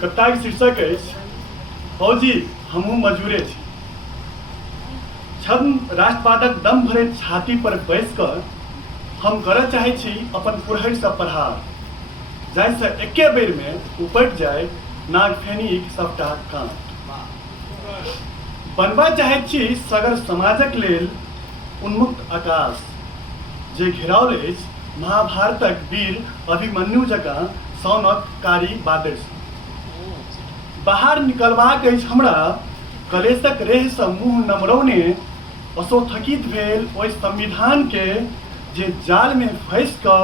कविताक शीर्षक अछि फौजी हमहूँ मजूरे छी। छद्म राष्ट्रवादक दम भरैत छाती पर बैस कऽ हम करय चाहै छी अपन पुरहरिसँ प्रहार, जाहिसँ एके बेरमे उपटि जाय नागफेनीक सबटा काँट। बनबा चाहैत छी सगर समाजक लेल उन्मुक्त आकाश, जे घेराओल अछि महाभारतक वीर अभिमन्यु जकाँ सौनक कारी बादरसँ। बाहर निकलबाक अछि हमरा कलेशक रेहसँ मुँह नमरौने, असोथकित भेल ओहि संविधानके जे जालमे फँसि कऽ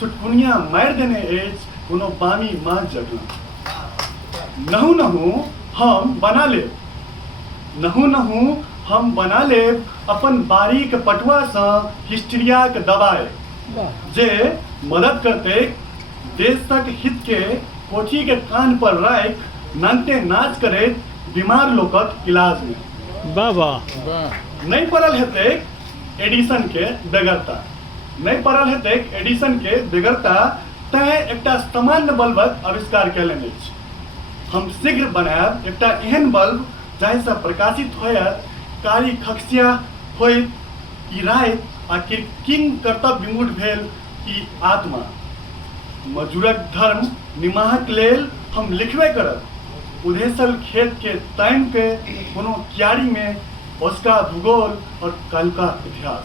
सुटकुनिया मारि देने अछि कोनो बामी माँ जकाँ। नहु नहु हम बना लेब, नहु नहु हम बना लेब अपन बारीक पटुआसँ हिस्ट्रियाक दबाइ, जे मदद करतै देशक हितके कोठीके कान पर राखि नाचते नाच करैत बीमार लोकक इलाजमे। वाह वाह। नहीं पड़ल हेतैक एडिशनके बेगरता, नहीं पड़ल हेतैक एडिशनके बेगरता, तैं एकटा सामान्य बल्बक आविष्कार कयलनि अछि। हम शीघ्र बनायब एकटा एहन बल्ब जाहिसँ प्रकाशित होयत कारी खकसिया होइत ई राति, आ किंग कर्तव्य विमूढ़ भेल ई आत्मा। मजूरक धर्म निमाहक लेल हम लिखबे करब उधेसल खेतके तामिके कोनो क्यारीमे उसका भूगोल और कल का इतिहास।